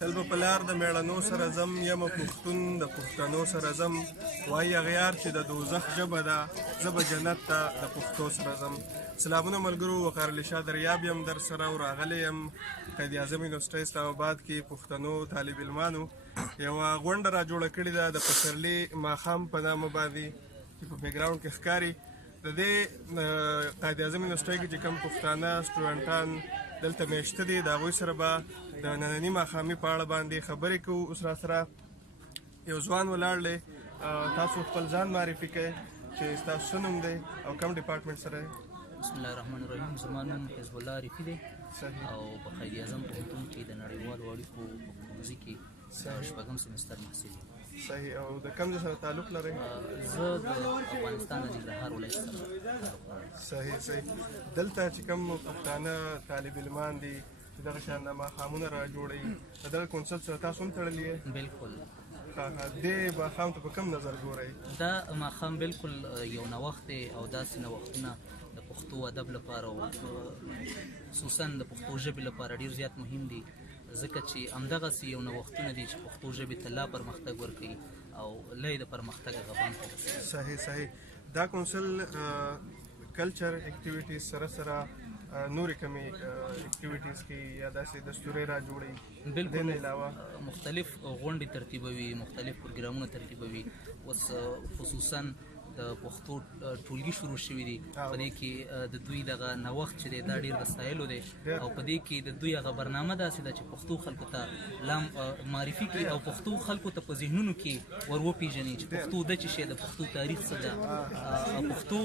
تل به په لار د مېړنو سره ځم یمه پښتون د پښتنو سره ځم وایي اغیار چې د دوزخ ژبه ده زه به جنت ته د پښتو سره ځم. سلامونه ملګرو، وقار علي شاه دریاب یم در سره او راغلی یم قید اعظم یونیورسټۍ اسلام آباد کې پښتنو طالب علمانو یوه غونډه را جوړه کړې ده د پسرلي ماښام په نامه باندې چې په بیکګراونډ کې ښکاري. د دې قید اعظم یونیورسټۍ کې چې کوم پښتانه سټوډنټان دلته میشته دي د هغوی سره به د ننني ماښامي په اړه باندې خبرې کوو. اوس را سره یو ځوان ولاړ دی، تاسو خپل ځان معرفي کړئ چې ستاسو څه نوم دی او کوم ډپارټمنټ سره دی؟ بسم الله الرحمن الرحیم. زما نوم حزب الله عارفي دی او په قید اعظم پوهنتون کې د نړیوالو اړیکو په پوهنځي کې شپږم سمستر محصل یم. صحیح. او د کوم ځای سره تعلق لرئ؟ زه د افغانستان د ننګرهار ولایت سره تعلق لرم. صحیح. دلته چې کوم پښتانه طالب علمان دي چې دغه شان ماښامونه را جوړوي د دغه کونسل سره تاسو هم تړلي یې؟ بالکل. دې ماښام ته په کوم نظر ګورئ؟ دا ماښام بالکل یو نوښت دی او داسې نوښتونه د پښتو ادب لپاره او خصوصا د پښتو ژبې لپاره ډېر زیات مهم دي، ځکه چې همدغسې یو نوښتونه دي چې پښتو ژبې ته لا پرمختګ ورکوي او لا یې د پرمختګ هغه بام ته رسوي. صحیح. دا کونسل کلچر اکټیویټیز سره سره نورې کومې اکټیویټیز کې یا داسې دستورې را جوړوي؟ بالکل. علاوه مختلف غونډې ترتیبوي، مختلف پروګرامونه ترتیبوي. اوس خصوصا د پښتو ټولګي شروع شوي دي، په دې کې د دوی دغه نوښت چې دی دا ډېر د ستایلو دی او په دې کې د دوی هغه برنامه داسې ده چې پښتو خلکو ته لا معرفي کړي او پښتو خلکو ته په ذهنونو کې ور وپېژني چې پښتو ده چې شی د پښتو تاریخ څه ده، پښتو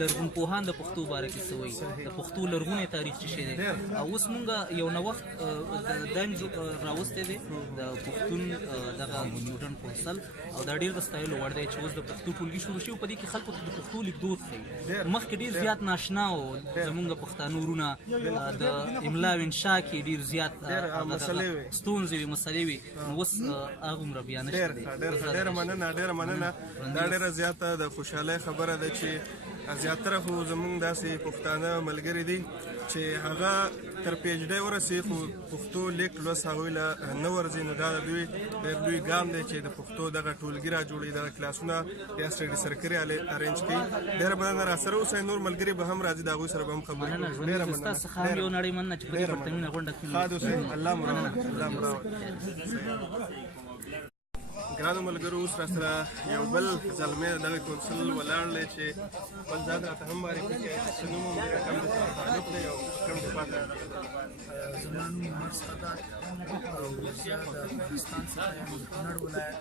لرغونپوهان د پښتو باره کې څه وایي، د پښتو لرغونی تاریخ چې شی دی. او اوس مونږ یو نوښت دا راوستی دی د پښتون دغه مډرن کونسل او دا ډېر د ستایلو وړ دی چې اوس د پښتو شروع شي. په دې کې خلکو ته د پښتو لیکدود ښیي. مخکې ډېر زیات ناشنا و زمونږ پښتانه وروڼه، د املا او انشا کې ډېر زیات ستونزې وي، مسلې وي، نو اوس هغومره بیا نشته دی. ډېره مننه. دا ډېره زیاته د خوشحالۍ خبره ده چې زیاتره خو زمونږ داسې پښتانه ملګري دي چې هغه تر پی ایچ ډی ورسېږي خو پښتو لیک لوست هغوی له نه ورځي. نو دا د دوی ډېر لوی ګام دی چې د پښتو دغه ټولګي را جوړوي، دغه کلاسونه یا سټډي سرکلې ارینج کوي. ډېره مننه. را سره اوسئ، نور ملګري به هم راځي د هغوی سره به هم خبرې کوو. ډېره مننه. ستاسو څخه هم یو نړۍ مننه چې په دې پرتمینه غونډه کې ښاد اوسئ. الله مو راوړي. ګرانو ملګرو، اوس را سره یو بل زلمی دغه کونسل ولاړ دی چې خپل ځان راته هم معرفي کړي چې څه نوم دی، کوم د سره تعلق دی او کوم ډپارټمنټ دی. زما نوم عمر سعادت او زه د افغانستان څخه یم، د کونړ ولایت،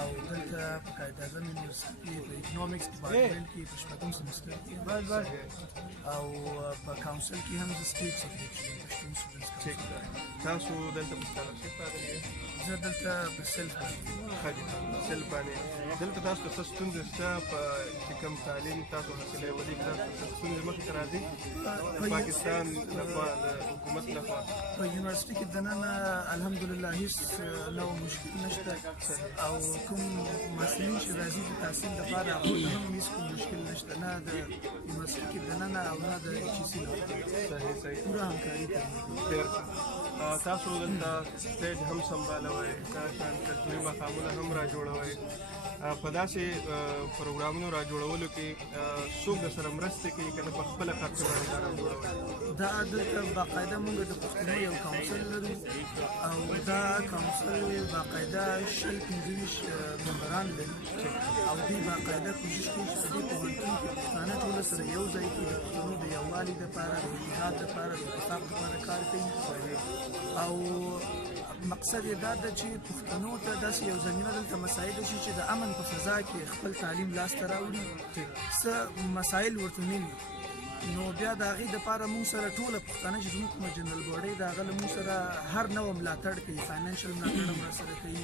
او دلته په قید اعظم یونیورسټي په اکنامکس ډپارټمنټ کې په شپږم سمستر کې او په کاونسل کې هم زه سټیټ سیکریټري یم، پښتون سټوډنټس کاونسل. تاسو دلته په سکالرشپ راغلي یئ؟ زه دلته په سیلف باندې دلته تاسو ته څه ستونزې شته په چې کوم تعلیم تاسو حاصلوئ؟ ولې تاسو څه ستونزې مخې ته راځي د پاکستان لخوا د حکومت لخوا؟ په یونیورسټي کې دننه الحمدلله هیڅ نوع مشکل نشته او کوم محصلین چې راځي د تحصیل لپاره هغوی ته هم هیڅ کوم مشکل نشته، نه د یونیورسټي کې دننه او نه د ایچ ای سی لخوا. پوره همکاري کوي. تاسو دلته سټیج هم سنبالوئ، دا شان کلتوري مقامونه هم را جوړوئ. په داسې پروګرامونو را جوړولو کې څوک د سره مرستې کوي که نه په خپله خرچه باندې دا را جوړوئ؟ دا دلته باقاعده موږ د پښتنو یو کونسل لرو او دا کونسل باقاعده 25 ممبران لري او دوی باقاعده کوشش کوي چې په دې پوهنتون کې پښتانه ټول سره یو ځای کړي، د پښتنو د یووالي دپاره، د اتحاد دپاره، د اتفاق دپاره کار کوي. او مقصد یې دا ده چې پښتنو ته داسې یو زمینه دلته مسایل شي چې د امن په فضا کې خپل تعلیم لاسته راوړي، څه مسایل ورته نه وي. نو بیا د هغې دپاره موږ سره ټوله پښتانه چې زموږ کومه جنرال باډۍ د هغه له موږ سره هر نوع ملاتړ کوي، فاینانشل ملاتړ هم راسره کوي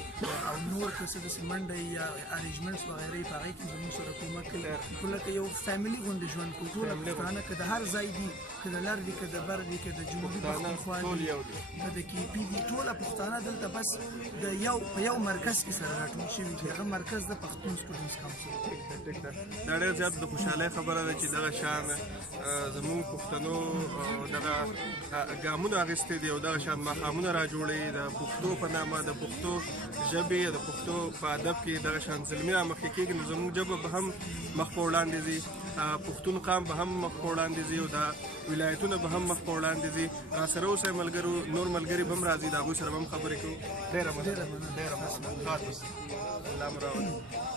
او نور که څه داسې منډه یا ارینجمنټس وغیرې په هغې کې زموږ سره کومک کوي. خو لکه یو فیملي غوندې ژوند کوو ټوله پښتانه، که د هر ځای دي، که د لر دي، که د بر دي، که د جنوبي پښتونخوا دي، که د کې پي دي، ټوله پښتانه دلته بس په یو مرکز کې سره راټول شوي دي. هغه مرکز د پښتون سټوډنټس کاونسل. دا ډېر زیات د خوشحالۍ خبره ده چې دغه شان زموږ پښتنو دغه ګامونه اخیستي دي او دغه شان ماښامونه را جوړوي د پښتو په نامه د پښتو ژبې د پښتو په ادب کې دغه شان زلمي رامخکې کېږي نو زموږ ژبه به هم مخ په وړاندې ځي پښتون قام به هم مخ په وړاندې ځي او دا ولایتونه به هم مخ په وړاندې ځي راسره اوسئ ملګرو نور ملګري به هم راځي د هغوی سره به هم خبرې کوو ډېره مننه الله مو راولي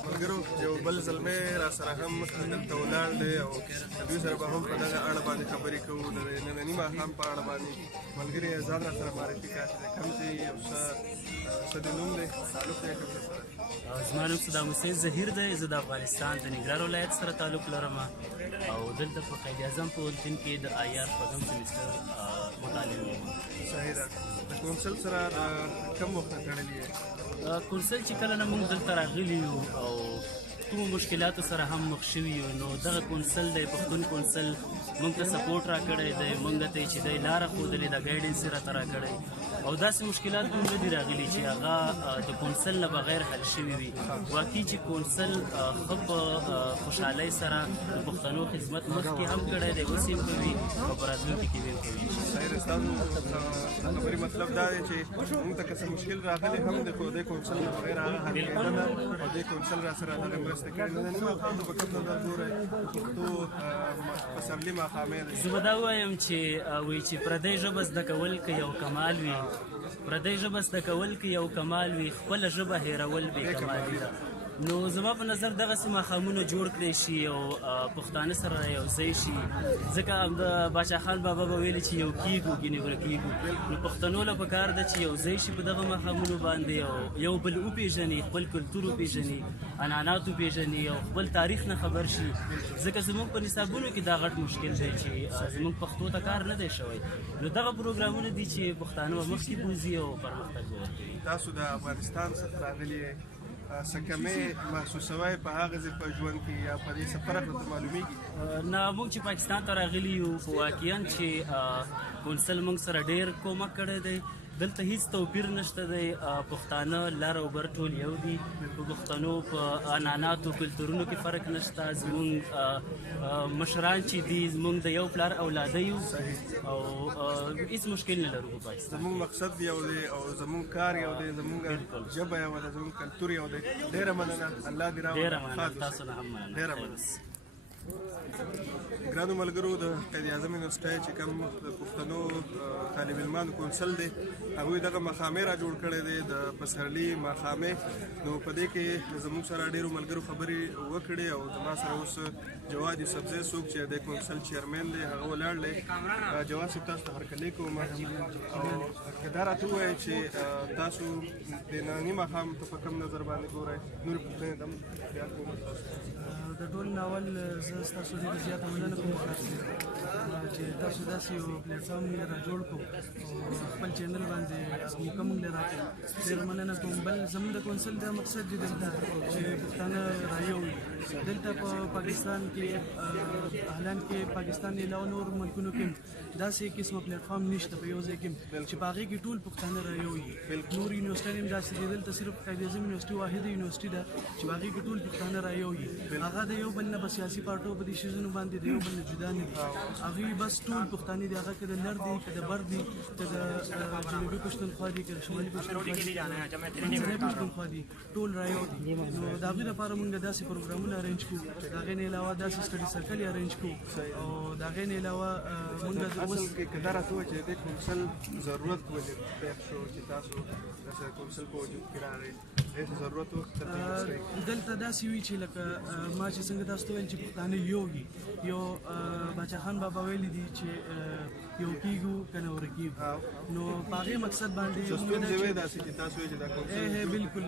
ملګرو یو بل زلمی راسره هم دلته ولاړ دی او د دوی سره به هم په دغه اړه باندې خبرې کوو د ننني ماښام په اړه باندې ملګري ځان راسره معرفي کړه چې کوم ځای او څه د نوم دی تعلق دی کوم ځای سره زما نوم صدام حسین ظهیر دی زه د افغانستان د ننګرهار ولایت سره تعلق لرم او دلته په قائد اعظم پوهنتون کې د IR شپږم سمستر مطالعه کوم صحیح ده د کونسل سره کوم وخت تړلی یې کونسل چې کله نه موږ دلته راغلي یو او کومو مشکلاتو سره هم مخ شوي یو نو دغه کونسل دی پښتون کونسل موږ ته سپورټ راکړی دی موږ ته چې دی لاره ښودلې ده ګایډنس یې راته راکړی او داسې مشکلات هم نه دي راغلي چې هغه د کونسل نه بغیر حل شوي وي واقعي چې کونسل ښه په خوشحالۍ سره د پښتنو خدمت مخکې هم کړی دی اوس هم کوي او په راتلونکي کې به کوي صحیح ستاسو خبرې مطلب دا دی چې موږ ته که څه مشکل راغلی هم د دې کونسل نه بغیر هغه حل کېده نه او دې کونسل را سره دغه مرسته کړې نه نن ماښام ته به کوم ډول ګورئ پښتو پسرلي ماښامې دی زه به دا ووایم چې وایي چې پردۍ ژبه زده کول که یو کمال وي پردۍ ژبه زده کول که یو کمال وي خپله ژبه هېرول بې کمالي ده نو زما په نظر دغسې ماښامونه جوړ کړی شي او پښتانه سره یو ځای شي ځکه د باچا خان بابا به ویلي چې یو کېږو ګینې ورک کېږو نو پښتنو له پکار ده چې یو ځای شي په دغه ماښامونو باندې او یو بل وپېژني خپل کلتور وپېژني عنعنات وپېژني او خپل تاریخ نه خبر شي ځکه زموږ په نصابونو کې دا غټ مشکل دی چې زموږ پښتو ته کار نه دی شوی نو دغه پروګرامونه دي چې پښتانه به مخکې بوځي او پرمختګ وکړي تاسو د افغانستان څخه راغلي څه کمې محسوسوئ په هغه ځای په ژوند کې یا په دې څه فرق درته معلومیږي نه موږ چې پاکستان ته راغلي یو خو واقعا چې کونسل موږ سره ډېر کومک کړی دی دلته هیڅ توپیر نشته دی پښتانه لر او بر ټول یو دي په پښتنو په عنعناتو کلتورونو کې فرق نشته زموږ مشران چې دي زموږ د یو پلار اولاده یو او هیڅ مشکل نه لرو په پاکستان زموږ مقصد یو دی او زموږ کار یو دی زموږ ژبه یو ده زموږ کلتور یو دی ډېره مننه الله دې ډېره مننه تاسو نه هم مننه ډېره مننه ګرانو ملګرو د قائد اعظم یونیورسټۍ چې کوم د پښتنو طالب علمانو کونسل دی هغوی دغه ماښامې را جوړ کړی دی د پسرلي ماښامې نو په دې کې زموږ سره ډېرو ملګرو خبرې وکړې او زما سره اوس جواد یوسفزی څوک چې د کونسل چیرمن دی هغه ولاړ دی جواد صاحب تاسو ته هرکلی کوم او که دا راته ووایئ چې تاسو د ننني ماښام ته په کوم نظر باندې ګورئ نورې پوښتنې ته هم بیا کوم د ټول ناول زه ستاسو ډېره زیاته مننه کوم چې تاسو داسې یو پلیټفارم موږ را جوړ کړو او خپل چینل باندې موقع موږ له راکړو ډېره مننه کوم بل زموږ د کونسل دا مقصد دی دلته چې پښتانه رایوي دلته په پاکستان کې حالان کې پاکستان علاوه نور ملکونو کې داسې قسمه پلیټفارم نشته په یو ځای کې چې په هغې کې ټول پښتانه رایوي نور یونیورسټۍ هم داسې دي دلته صرف قائد اعظم یونیورسټۍ واحده یونیورسټۍ ده چې په هغې کې ټول پښتانه رایوي هغه د یو بل نه به سیاسي پارټو په دې شیزونو باندې د یو بل نه جدا نه دي هغوی بس ټول پښتانه دي هغه که د لر دي که د بر دي که د جنوبي پښتونخوا دي که د شمالي پښتونخوا دي منځنۍ پښتونخوا دي ټول رایو دي نو د هغوی لپاره موږ داسې پروګرامونه ارینج کړو د هغې نه علاوه داسې سټډي سرکل یې ارینج کړو او د هغې نه علاوه موږ اصل کې که دا راته ووایه چې د دې کونسل ضرورت ولې پیښ شو چې تاسو داسې کونسل په وجود کې راغی ضرورت دلته داسې وي چې لکه ما چې څنګه تاسو ته ویل چې پښتانه یو دي یو باچا خان بابا ویلي دي چې یو کېږو که نه ورکېږو نو په هغې مقصد باندې بالکل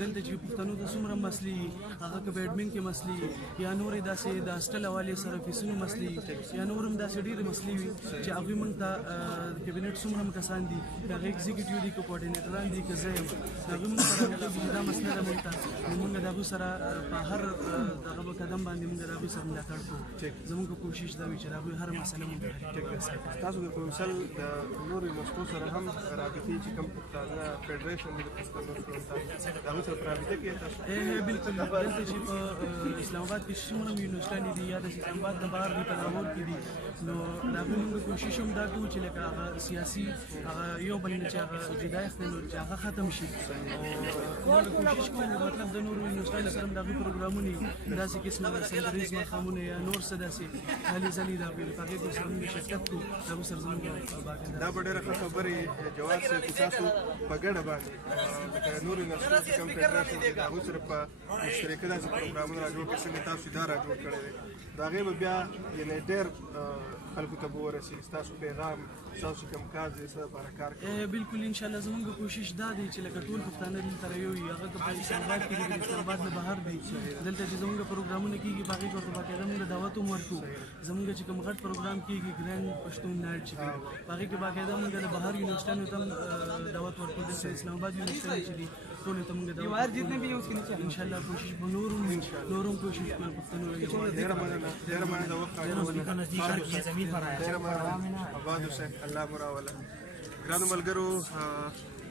دلته چې پښتنو ته څومره مسلې هغه که بیډمین کې مسلې یا نورې داسې د هاسټل حوالې سره فیسونو مسلې یا نور هم داسې ډېرې مسلې وي چې هغوی موږ ته کابینټ څومره هم کسان دي که هغه اګزیکیټیو دي که کوارډینیټران دي که زه یم هغوی موږ سره راغلي چې دا مسله ده موږ ته نو موږ د هغوی سره په هر دغه قدم باندې موږ د هغوی سره ملاتړ کوو زموږ کوشش دا وي چې د هغوی هر مسله موږ ساتي. تاسو د کونسل د نورو یونسکو سره هم رابطې چې کوم پښتانه فیډریشن د پښتنو شورا د هغوی سره په رابطه کې تاسو بالکل دلته چې په اسلام آباد کې څومره یونیورسټانې دي یا د اسلام آباد د بهر دي په لاهور کې دي نو د هغوی موږ کوشش هم دا کوو چې لکه هغه سیاسي هغه یو بل نه چې هغه جدایښت دی نو چې هغه ختم شي او موږ کوشش کوو مطلب د نورو یونیورسټانو سره هم د هغوی پروګرامونه داسې قسمه سندریز ماښامونه یا نور څه داسې هلې ځلې د هغوی په هغې کې سره موږ شرکت کوو د هغوی سره زموږ دا به ډېره ښه خبرې جواب صاحب چې تاسو په ګډه باندې لکه نورو یونیورسټو چې کوم فیډریشن دي د هغوی سره په مشترکه داسې پروګرامونه را جوړ کړي څنګه تاسو دا را جوړ کړی دی د هغې به بیا یعنې ډېر خلکو ته به ورسېږي ستاسو پیغام ستاسو کوم کار دی څه لپاره کار کوي بالکل انشاءالله زموږ کوشش دا دی چې لکه ټول پښتانه دلته رايوي هغه که په اسلام آباد کې دي د اسلام آباد نه بهر دي دلته چې زموږ پروګرامونه کېږي په هغې کې ورته باقاعده موږ دعوت هم ورکوو زموږ چې کوم غټ پروګرام کېږي ګرینډ پښتون نایټ چې کوي په هغې کې باقاعده موږ د بهر یونیورسټیانو ته هم دعوت ورکوو دلته اسلام آباد یونیورسټي چې دي ټولو ته موږ دعوت انشاءالله کوشش به نور هم کوشش کوو پښتنو ډېره مننه وخت آباد اوسئ الله مو راوله ګرانو ملګرو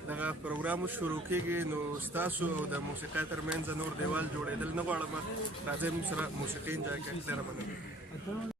دغه پروګرام شروع کېږي نو ستاسو او د موسیقۍ ترمنځ نور دیوال جوړېدل نه غواړم راځئ موږ سره موسیقي انجوای کړئ ډېره مننه